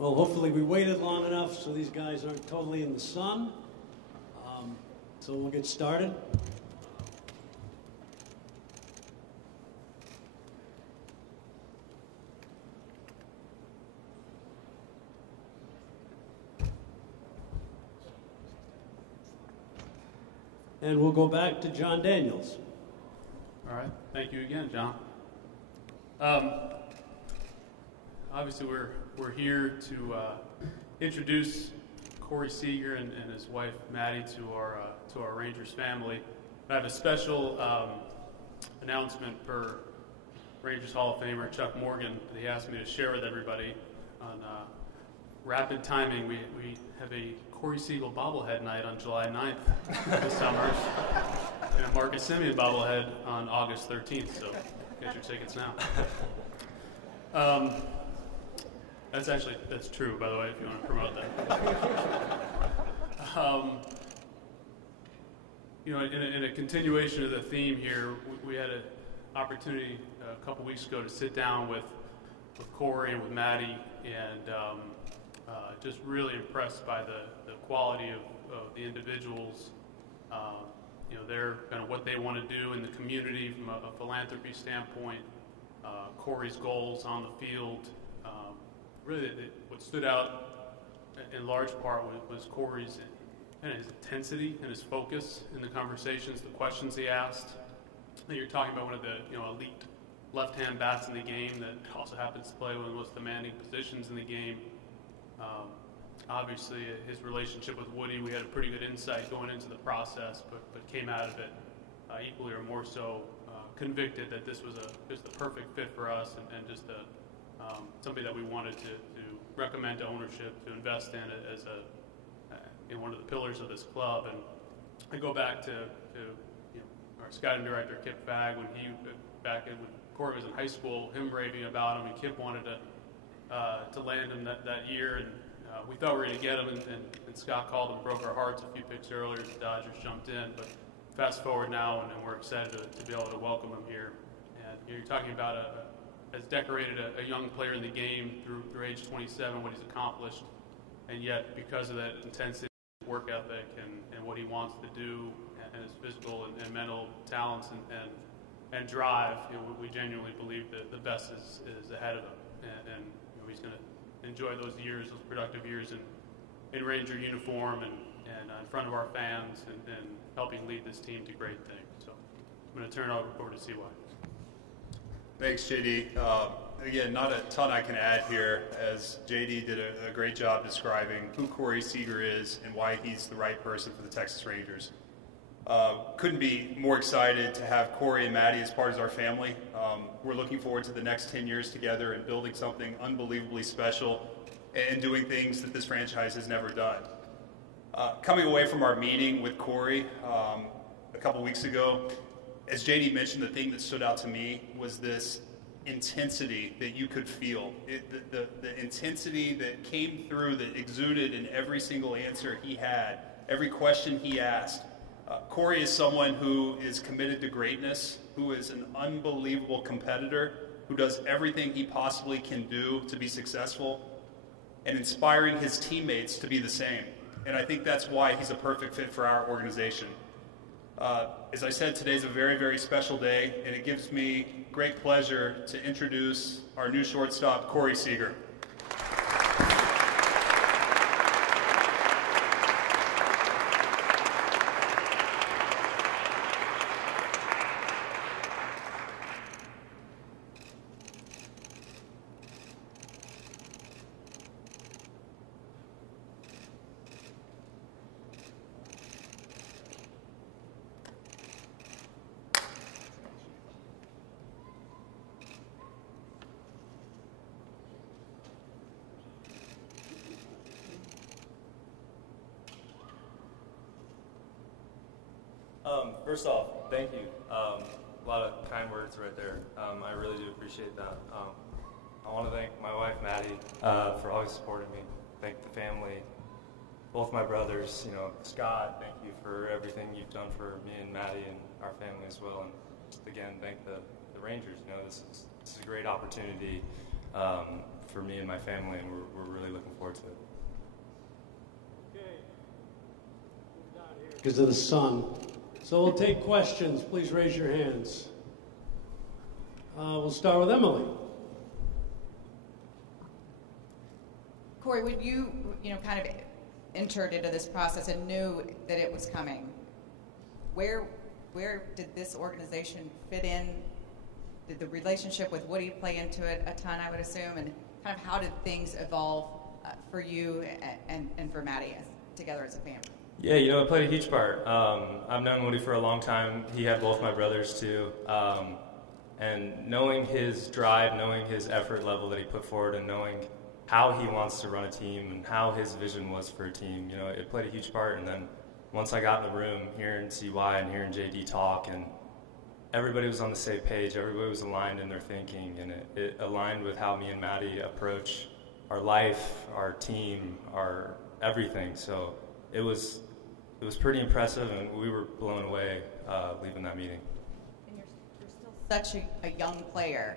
Well, hopefully we waited long enough so these guys aren't totally in the sun. So we'll get started. And we'll go back to John Daniels. All right. Thank you again, John. Obviously, we're here to introduce Corey Seager and his wife Maddie to our Rangers family. I have a special announcement for Rangers Hall of Famer Chuck Morgan that he asked me to share with everybody. On rapid timing, we have a Corey Seager bobblehead night on July 9th this summer, and a Marcus Semien bobblehead on August 13th. So get your tickets now. That's true, by the way, if you want to promote that. In a continuation of the theme here, we had an opportunity a couple weeks ago to sit down with Corey and with Maddie, and just really impressed by the quality of the individuals. They're kind of what they want to do in the community from a philanthropy standpoint. Corey's goals on the field. Really, what stood out in large part was Corey's and his intensity and his focus in the conversations, the questions he asked. I think you're talking about one of the elite left-hand bats in the game that also happens to play one of the most demanding positions in the game. Obviously, his relationship with Woody, we had a pretty good insight going into the process, but came out of it equally or more so convicted that this was just the perfect fit for us and just something that we wanted to recommend to ownership, to invest in as one of the pillars of this club. And I go back to our scouting director Kip Fagg when Corey was in high school, him raving about him, and Kip wanted to land him that year, and we thought we were going to get him, and Scott called and broke our hearts a few picks earlier. The Dodgers jumped in, but fast forward now, and we're excited to be able to welcome him here. And you're talking about has decorated a young player in the game through age 27, what he's accomplished, and yet because of that intensity, work ethic, and what he wants to do, and his physical and mental talents and drive, we genuinely believe that the best is ahead of him, and he's going to enjoy those productive years in Ranger uniform and in front of our fans and helping lead this team to great things. So I'm going to turn it over to CY. Thanks, JD. Again, not a ton I can add here, as JD did a great job describing who Corey Seager is and why he's the right person for the Texas Rangers. Couldn't be more excited to have Corey and Maddie as part of our family. We're looking forward to the next 10 years together and building something unbelievably special and doing things that this franchise has never done. Coming away from our meeting with Corey a couple weeks ago, as JD mentioned, the thing that stood out to me was this intensity that you could feel. The intensity that came through, that exuded in every single answer he had, every question he asked. Corey is someone who is committed to greatness, who is an unbelievable competitor, who does everything he possibly can do to be successful, and inspiring his teammates to be the same. And I think that's why he's a perfect fit for our organization. As I said, today's a very, very special day, and it gives me great pleasure to introduce our new shortstop, Corey Seager. First off, thank you. A lot of kind words right there. I really do appreciate that. I want to thank my wife, Maddie, for always supporting me. Thank the family, both my brothers, Scott, thank you for everything you've done for me and Maddie and our family as well. And just again, thank the Rangers. This is a great opportunity for me and my family, and we're really looking forward to it. Because of the sun. So we'll take questions. Please raise your hands. We'll start with Emily. Corey, when you kind of entered into this process and knew that it was coming, where did this organization fit in? Did the relationship with Woody play into it a ton, I would assume? And kind of how did things evolve for you and for Maddie together as a family? Yeah, it played a huge part. I've known Woody for a long time. He had both my brothers too. And knowing his drive, knowing his effort level that he put forward, and knowing how he wants to run a team and how his vision was for a team, it played a huge part. And then once I got in the room, hearing CY and hearing JD talk, and everybody was on the same page, everybody was aligned in their thinking, and it aligned with how me and Maddie approach our life, our team, our everything. So it was pretty impressive, and we were blown away leaving that meeting. And you're still such a young player,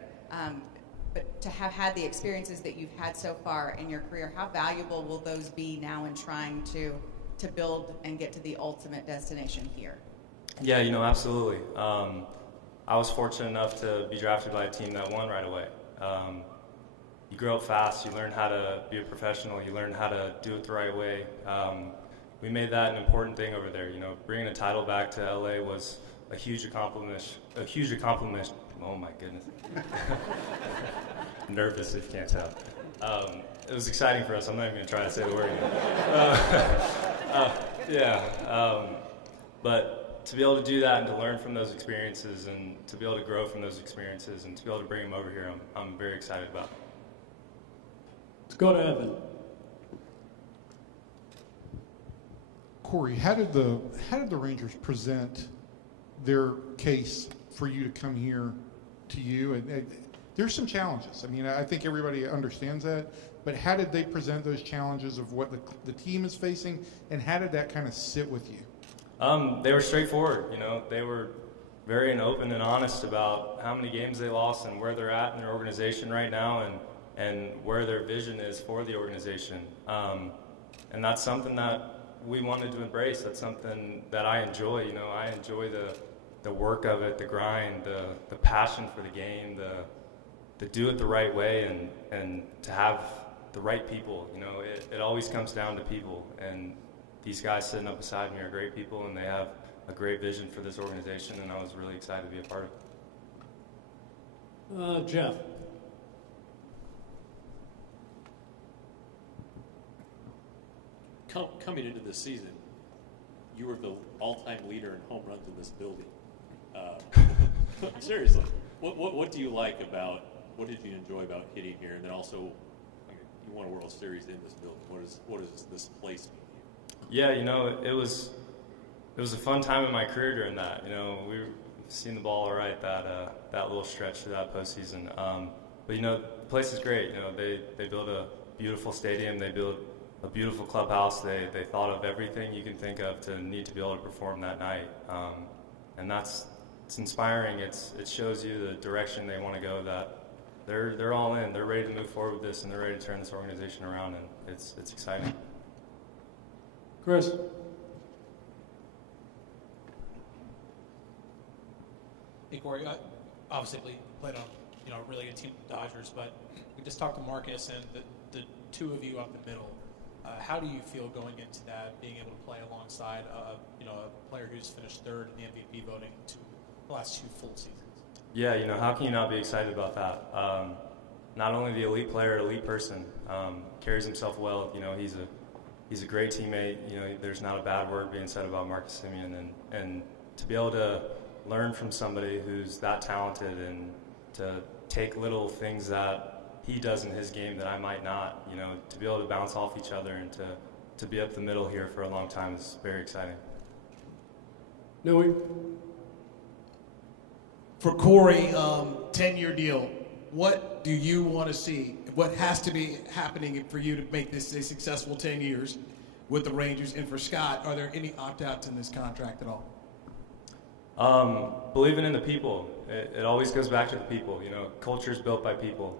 but to have had the experiences that you've had so far in your career, how valuable will those be now in trying to build and get to the ultimate destination here? Yeah, absolutely. I was fortunate enough to be drafted by a team that won right away. You grow up fast, you learn how to be a professional, you learn how to do it the right way. We made that an important thing over there. Bringing a title back to LA was a huge accomplishment. Oh my goodness. Nervous if you can't tell. It was exciting for us. I'm not even going to try to say the word again. But to be able to do that and to learn from those experiences and to be able to grow from those experiences and to be able to bring them over here, I'm very excited about. Let's go to Evan. Corey, how did the Rangers present their case for you to come here to you? And there's some challenges. I mean, I think everybody understands that. But how did they present those challenges of what the team is facing, and how did that kind of sit with you? They were straightforward. They were very open and honest about how many games they lost and where they're at in their organization right now, and where their vision is for the organization. And that's something that we wanted to embrace. That's something that I enjoy. I enjoy the work of it, the grind, the passion for the game, to do it the right way, and to have the right people. It always comes down to people, and these guys sitting up beside me are great people, and they have a great vision for this organization, and I was really excited to be a part of it. Jeff. Coming into this season, you were the all-time leader in home runs in this building. Seriously, what do you like about? What did you enjoy about hitting here? And then also, you won a World Series in this building. What does this place mean to you? Yeah, it was a fun time in my career during that. We've seen the ball all right that little stretch through that postseason. But the place is great. They built a beautiful stadium. They built a beautiful clubhouse. They thought of everything you can think of to need to be able to perform that night. And it's inspiring. It shows you the direction they want to go. That they're all in. They're ready to move forward with this, and they're ready to turn this organization around. And it's exciting. Chris. Hey Corey, obviously played on a really good team, the Dodgers, but we just talked to Marcus and the two of you up the middle. How do you feel going into that, being able to play alongside a player who's finished third in the MVP voting the last two full seasons? Yeah, how can you not be excited about that? Not only the elite player, elite person, carries himself well. He's a great teammate. There's not a bad word being said about Marcus Semien, and to be able to learn from somebody who's that talented and to take little things that he does in his game that I might not, to be able to bounce off each other and to be up the middle here for a long time is very exciting. Nui? For Corey, 10-year deal, what do you want to see? What has to be happening for you to make this a successful 10 years with the Rangers? And for Scott, are there any opt-outs in this contract at all? Believing in the people. It always goes back to the people. Culture is built by people.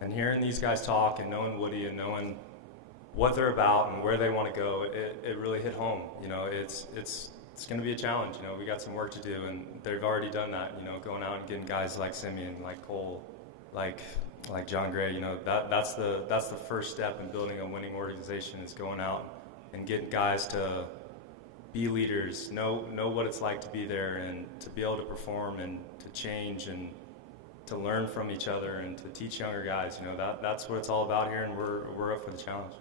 And hearing these guys talk and knowing Woody and knowing what they're about and where they want to go, it really hit home. You know, it's going to be a challenge. You know, we got some work to do, and they've already done that. You know, going out and getting guys like Simeon, like Cole, like John Gray. You know, that's the first step in building a winning organization, is going out and getting guys to be leaders, know what it's like to be there, and to be able to perform and to change and to learn from each other and to teach younger guys. You know, that's what it's all about here, and we're up for the challenge.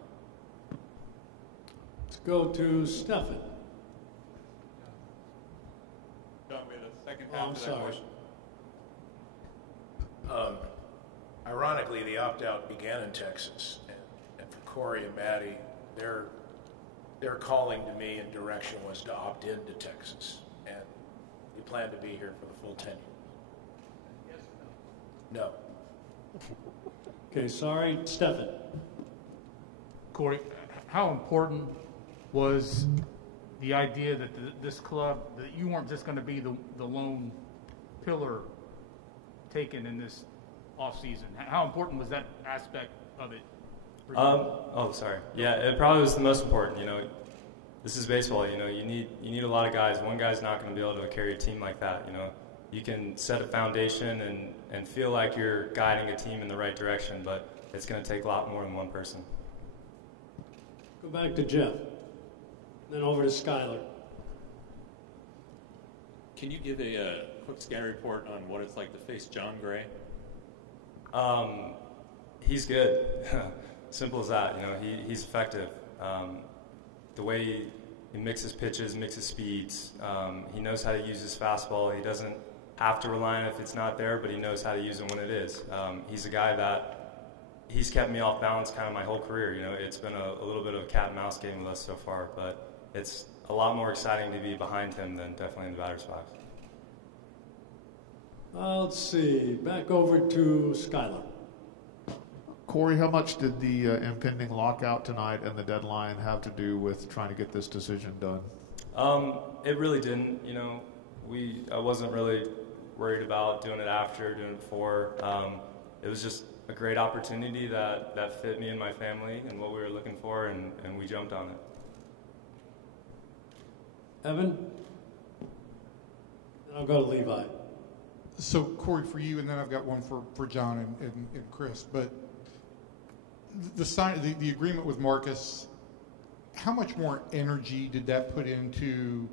Let's go to Stefan. John made a second Oh, half I'm to that sorry. question. Ironically, the opt-out began in Texas, and for Corey and Maddie, their calling to me and direction was to opt into Texas, and we plan to be here for the full 10 years. Yes or no? No. Okay, sorry, Stefan. Corey, how important was the idea that this club, that you weren't just going to be the lone pillar taken in this offseason? How important was that aspect of it for you? Sorry. Yeah, it probably was the most important. You know, this is baseball. You know, you need a lot of guys. One guy's not going to be able to carry a team like that. You know, you can set a foundation and feel like you're guiding a team in the right direction, but it's going to take a lot more than one person. Go back to Jeff, then over to Skyler. Can you give a quick scan report on what it's like to face John Gray? He's good. Simple as that. You know, he's effective. The way he mixes pitches, mixes speeds. He knows how to use his fastball. He doesn't have to rely on it if it's not there, but he knows how to use it when it is. He's a guy that he's kept me off balance kind of my whole career. You know, it's been a little bit of a cat and mouse game with us so far, but it's a lot more exciting to be behind him than definitely in the batter's box. Let's see, back over to Skyler. Corey, how much did the impending lockout tonight and the deadline have to do with trying to get this decision done? It really didn't. You know, I wasn't really worried about doing it after, doing it before. It was just a great opportunity that fit me and my family and what we were looking for, and we jumped on it. Evan? Then I'll go to Levi. So, Corey, for you, and then I've got one for John and Chris, but the agreement with Marcus, how much more energy did that put into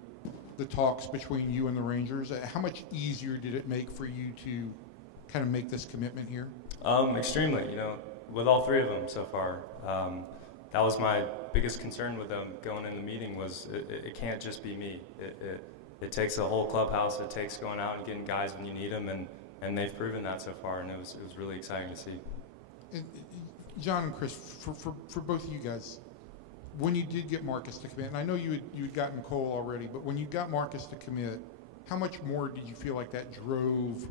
the talks between you and the Rangers? How much easier did it make for you to kind of make this commitment here? Extremely, you know, with all three of them so far. That was my biggest concern with them going in the meeting, was it can't just be me. It takes a whole clubhouse. It takes going out and getting guys when you need them, and they've proven that so far, and it was really exciting to see. And John and Chris, for both of you guys, when you did get Marcus to commit, and I know you'd gotten Cole already, but when you got Marcus to commit, how much more did you feel like that drove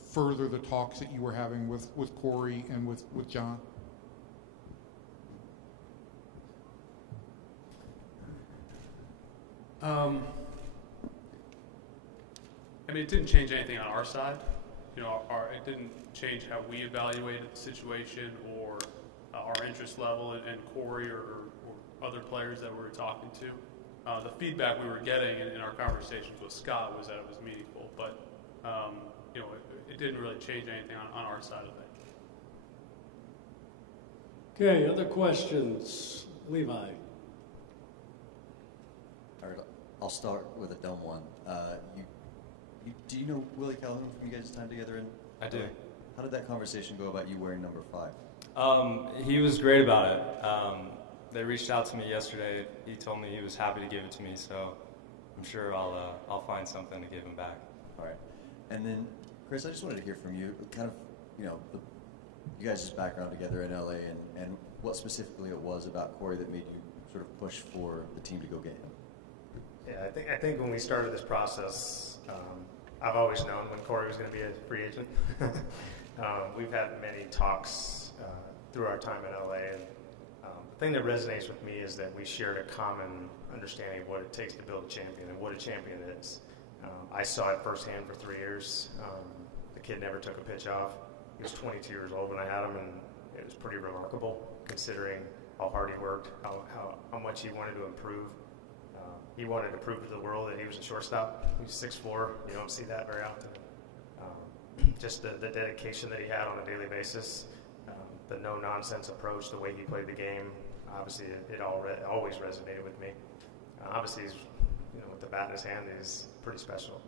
further the talks that you were having with Corey and with John? I mean, it didn't change anything on our side. You know, it didn't change how we evaluated the situation or our interest level in Corey or other players that we were talking to. The feedback we were getting in our conversations with Scott was that it was meaningful, but you know, it didn't really change anything on our side of it. Okay, other questions? Levi. All right, I'll start with a dumb one. Do you know Willie Calhoun from you guys' time together? I do. How did that conversation go about you wearing number 5? He was great about it. They reached out to me yesterday. He told me he was happy to give it to me, so I'm sure I'll find something to give him back. All right. And then, Chris, I just wanted to hear from you, kind of, you know, you guys' background together in LA, and what specifically it was about Corey that made you sort of push for the team to go get him. Yeah, I think when we started this process, I've always known when Corey was going to be a free agent. We've had many talks through our time in LA, and the thing that resonates with me is that we shared a common understanding of what it takes to build a champion and what a champion is. I saw it firsthand for 3 years. The kid never took a pitch off. He was 22 years old when I had him, and it was pretty remarkable considering how hard he worked, how much he wanted to improve. He wanted to prove to the world that he was a shortstop. He's 6'4". You don't see that very often. Just the dedication that he had on a daily basis, the no-nonsense approach, the way he played the game, obviously it always resonated with me. Obviously, he's, with the bat in his hand, he's pretty special.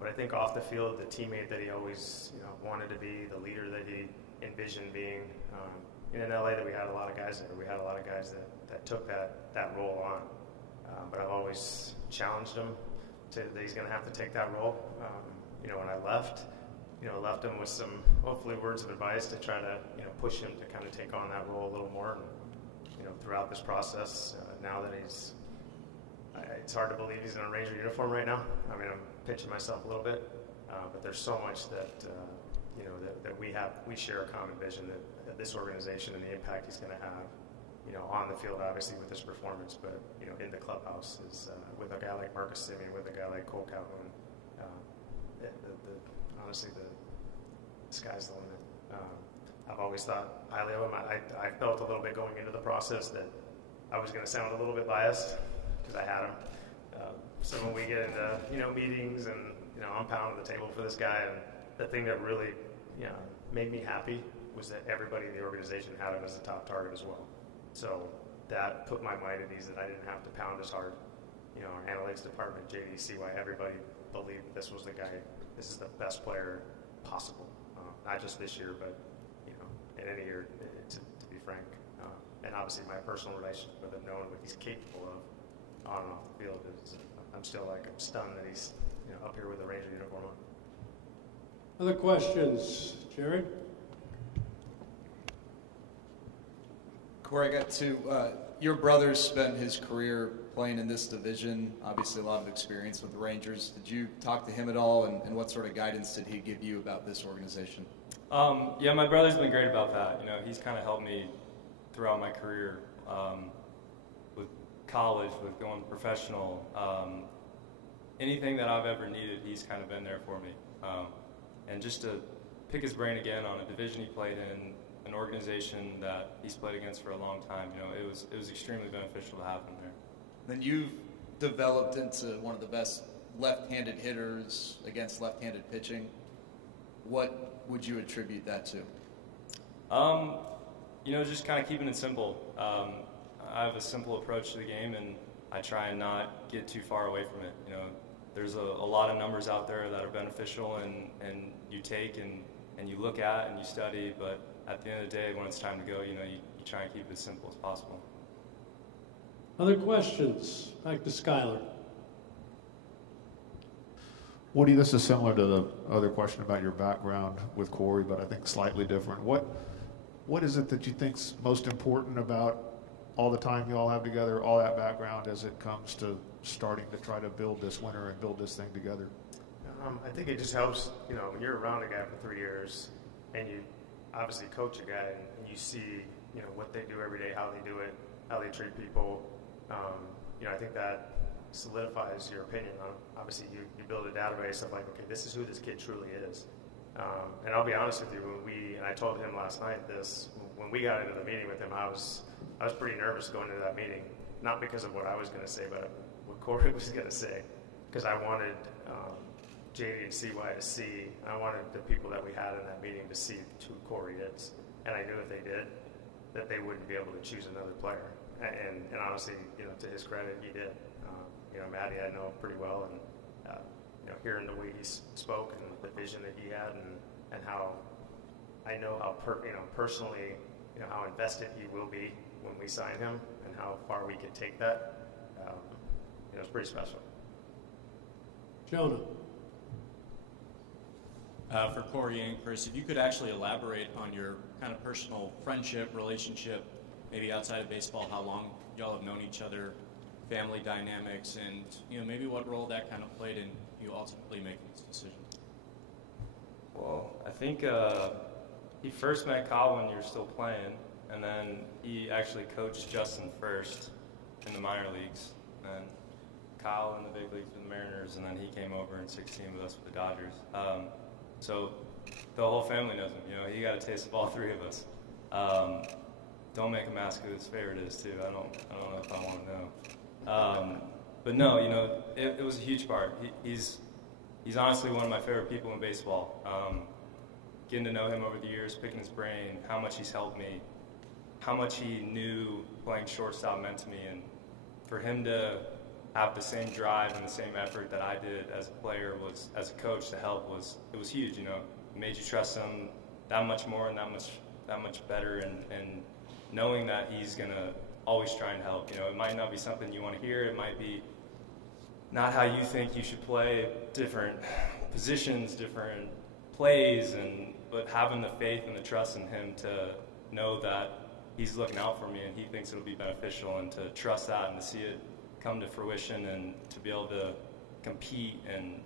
But I think off the field, the teammate that he always wanted to be, the leader that he envisioned being. In LA, that we had a lot of guys there. We had a lot of guys that took that role on. But I've always challenged him that he's going to have to take that role. When I left him with some, hopefully, words of advice to try to, push him to kind of take on that role a little more. And, throughout this process, now that it's hard to believe he's in a Ranger uniform right now. I mean, I'm pinching myself a little bit, but there's so much that we share a common vision that this organization and the impact he's going to have, on the field, obviously with his performance, but in the clubhouse is with a guy like Marcus Simeon, with a guy like Cole Calhoun. Honestly, the sky's the limit. I've always thought highly of him. I felt a little bit going into the process that I was going to sound a little bit biased because I had him. So when we get into meetings and I'm pounding the table for this guy, and the thing that really made me happy was that everybody in the organization had him as a top target as well. So that put my mind at ease that I didn't have to pound as hard. Our analytics department, JD, CY, everybody believed this was the guy. This is the best player possible, not just this year, but in any year, to be frank. And obviously, my personal relationship with him, knowing what he's capable of on and off the field, I'm stunned that he's up here with the Ranger uniform on. Other questions, Jared? Corey, I got to. Your brother spent his career playing in this division, obviously a lot of experience with the Rangers. Did you talk to him at all, and what sort of guidance did he give you about this organization? Yeah, my brother's been great about that. He's kind of helped me throughout my career with college, with going professional. Anything that I've ever needed, he's kind of been there for me. And just to pick his brain again on a division he played in, an organization that he's played against for a long time, it was extremely beneficial to have him there. Then you've developed into one of the best left-handed hitters against left-handed pitching. What would you attribute that to? Just kind of keeping it simple. I have a simple approach to the game, and I try and not get too far away from it. There's a lot of numbers out there that are beneficial, and you take and you look at and you study, but at the end of the day, when it's time to go, you try and keep it as simple as possible. Other questions? Back to Skylar. Woody, this is similar to the other question about your background with Corey, but I think slightly different. What is it that you think's most important about all the time you all have together, all that background, as it comes to starting to try to build this winter and build this thing together? I think it just helps, when you're around a guy for 3 years and you obviously coach a guy and you see, what they do every day, how they do it, how they treat people. I think that solidifies your opinion on him. Obviously, you build a database of like, okay, this is who this kid truly is. And I'll be honest with you, and I told him last night this, when we got into the meeting with him, I was pretty nervous going into that meeting, not because of what I was going to say, but what Corey was going to say, because I wanted JD and CY to see, I wanted the people that we had in that meeting to see who Corey is. And I knew if they did, that they wouldn't be able to choose another player. And honestly, to his credit, he did. Matty I know pretty well, and hearing the way he spoke and the vision that he had, and how I know how personally, how invested he will be when we sign him, and how far we can take that. It's pretty special. Jonah. For Corey and Chris, if you could actually elaborate on your kind of personal friendship, relationship, maybe outside of baseball, how long y'all have known each other, family dynamics, and maybe what role that kind of played in you ultimately making this decision. Well, I think he first met Kyle when you were still playing, and then he actually coached Justin first in the minor leagues, and Kyle in the big leagues with the Mariners, and then he came over in 16 with us with the Dodgers. So the whole family knows him. You know, he got a taste of all three of us. Don't make him ask who his favorite is too. I don't know if I want to know. But no, you know, it was a huge part. He's honestly one of my favorite people in baseball. Getting to know him over the years, picking his brain, how much he's helped me, how much he knew playing shortstop meant to me, and for him to have the same drive and the same effort that I did as a player, was as a coach to help, it was huge. You know, it made you trust him that much more and that much better, and knowing that he's gonna always try and help. You know, it might not be something you want to hear. It might be not how you think you should play, different positions, different plays, but having the faith and the trust in him to know that he's looking out for me and he thinks it'll be beneficial, and to trust that and to see it come to fruition and to be able to compete and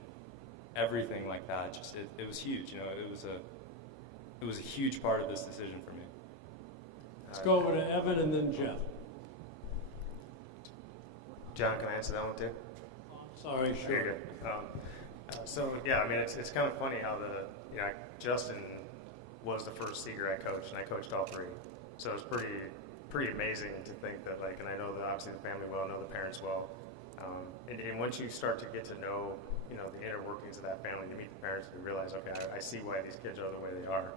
everything like that. Just it was huge. You know, it was a huge part of this decision for me. Let's go over to Evan and then Jeff. John, can I answer that one too? Sorry, sure. You're good. So yeah, I mean, it's kind of funny how Justin was the first Seeger I coached, and I coached all three. So it's pretty amazing to think that, like, and I know that obviously the family well, I know the parents well, and once you start to get to know, you know, the inner workings of that family, you meet the parents, and you realize, okay, I see why these kids are the way they are.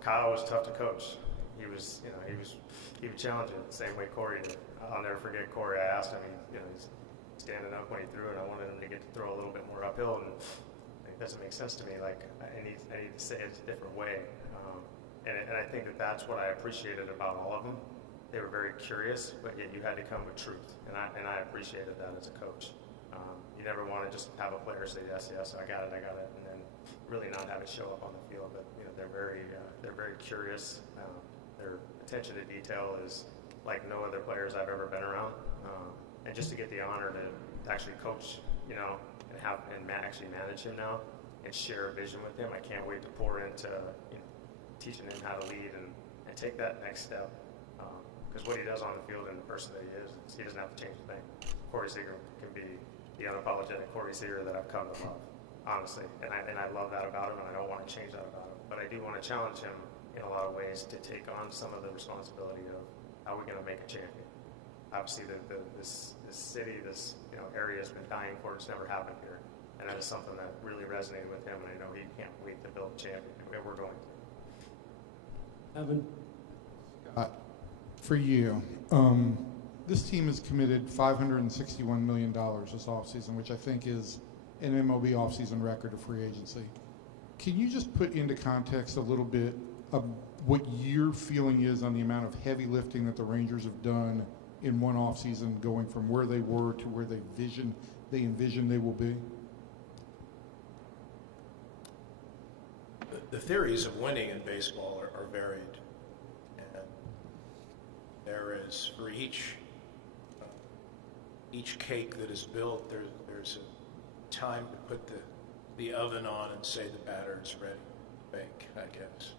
Kyle was tough to coach. He would challenge it the same way Corey did. I'll never forget Corey. I asked him, he's standing up when he threw, and I wanted him to get to throw a little bit more uphill, and it doesn't make sense to me. Like, I need to say it a different way. And I think that's what I appreciated about all of them. They were very curious, but yet you had to come with truth, and I appreciated that as a coach. You never want to just have a player say yes, I got it, and then really not have it show up on the field. But they're very curious. Their attention to detail is like no other players I've ever been around. And just to get the honor to actually coach, and actually manage him now and share a vision with him, I can't wait to pour into teaching him how to lead and take that next step. Because what he does on the field and the person that he is, he doesn't have to change a thing. Corey Seager can be the unapologetic Corey Seager that I've come to love, honestly. And I love that about him, and I don't want to change that about him. But I do want to challenge him in a lot of ways to take on some of the responsibility of how we're going to make a champion. Obviously, this city, this area has been dying for it. It's never happened here. And that is something that really resonated with him, and I know he can't wait to build a champion. We're going to. Evan? For you, this team has committed $561 million this offseason, which I think is an MLB offseason record of free agency. Can you just put into context a little bit of what your feeling is on the amount of heavy lifting that the Rangers have done in one offseason, going from where they were to where they envision they will be? The theories of winning in baseball are varied. And there is, for each cake that is built, there's a time to put the oven on and say the batter is ready to bake, I guess.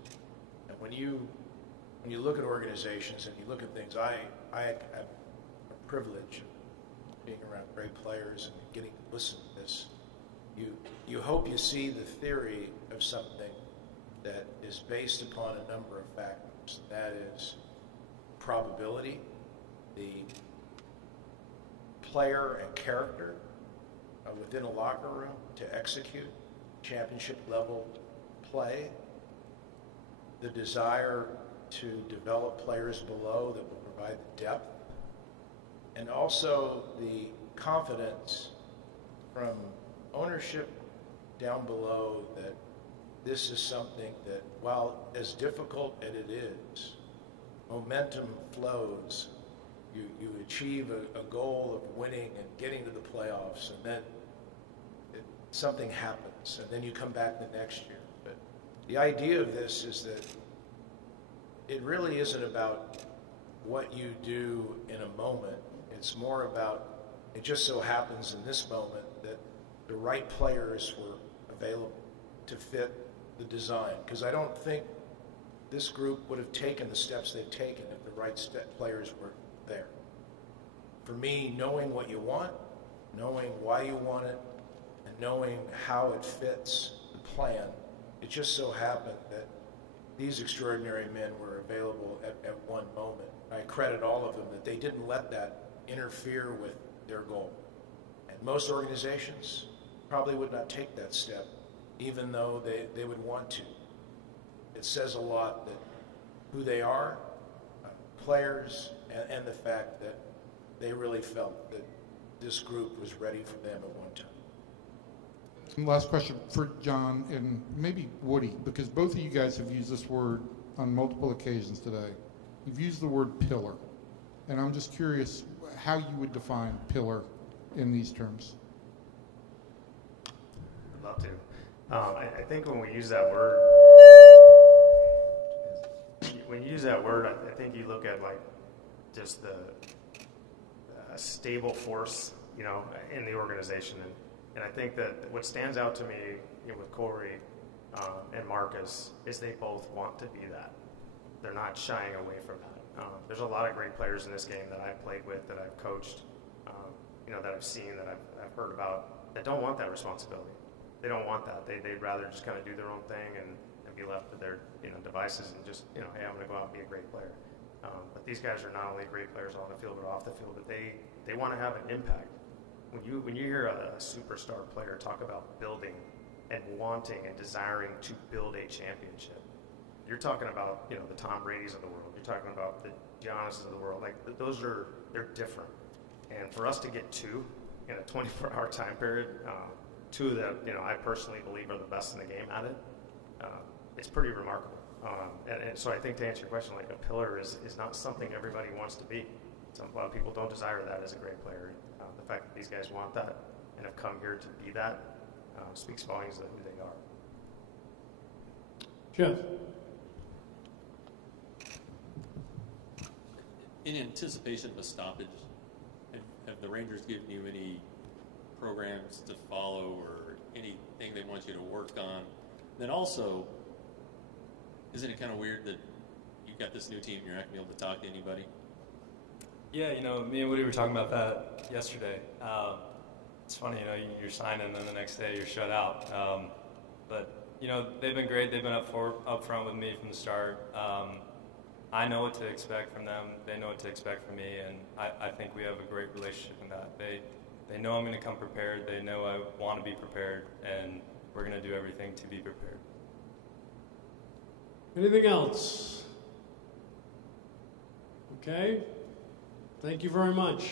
And when you look at organizations and you look at things, I have a privilege of being around great players and getting to listen to this. You hope you see the theory of something that is based upon a number of factors. That is probability, the player and character within a locker room to execute championship level play, the desire to develop players below that will provide the depth, and also the confidence from ownership down below that this is something that, while as difficult as it is, momentum flows. You achieve a goal of winning and getting to the playoffs, and then something happens, and then you come back the next year. But the idea of this is that it really isn't about what you do in a moment. It's more about, it just so happens in this moment that the right players were available to fit the design. Because I don't think this group would have taken the steps they've taken if the right players were there. For me, knowing what you want, knowing why you want it, and knowing how it fits the plan It just so happened that these extraordinary men were available at one moment. I credit all of them that they didn't let that interfere with their goal. And most organizations probably would not take that step, even though they would want to. It says a lot that who they are, players, and the fact that they really felt that this group was ready for them at one time. Last question for John and maybe Woody, because both of you guys have used this word on multiple occasions today. You've used the word pillar, and I'm just curious how you would define pillar in these terms. I'd love to. I think when we use that word, I think you look at like just the stable force, in the organization, and I think that what stands out to me with Corey and Marcus is they both want to be that. They're not shying away from that. There's a lot of great players in this game that I've played with, that I've coached, that I've seen, that I've heard about, that don't want that responsibility. They don't want that. They'd rather just kind of do their own thing and be left to their devices and just hey, I'm going to go out and be a great player. But these guys are not only great players on the field but off the field, but they want to have an impact. When you hear a superstar player talk about building and wanting and desiring to build a championship, you're talking about the Tom Brady's of the world. You're talking about the Giannis's of the world. Like they're different. And for us to get two in a 24-hour time period, two that I personally believe are the best in the game at it, it's pretty remarkable. And so I think to answer your question, like a pillar is not something everybody wants to be. A lot of people don't desire that as a great player. The fact that these guys want that and have come here to be that speaks volumes of who they are. Jeff. In anticipation of a stoppage, have the Rangers given you any programs to follow or anything they want you to work on? Then also, isn't it kind of weird that you've got this new team, you're not going to be able to talk to anybody? Yeah, me and Woody were talking about that yesterday. It's funny, you're signing and then the next day you're shut out. But they've been great. They've been up front with me from the start. I know what to expect from them. They know what to expect from me, and I think we have a great relationship in that. They know I'm going to come prepared. They know I want to be prepared, and we're going to do everything to be prepared. Anything else? Okay. Thank you very much.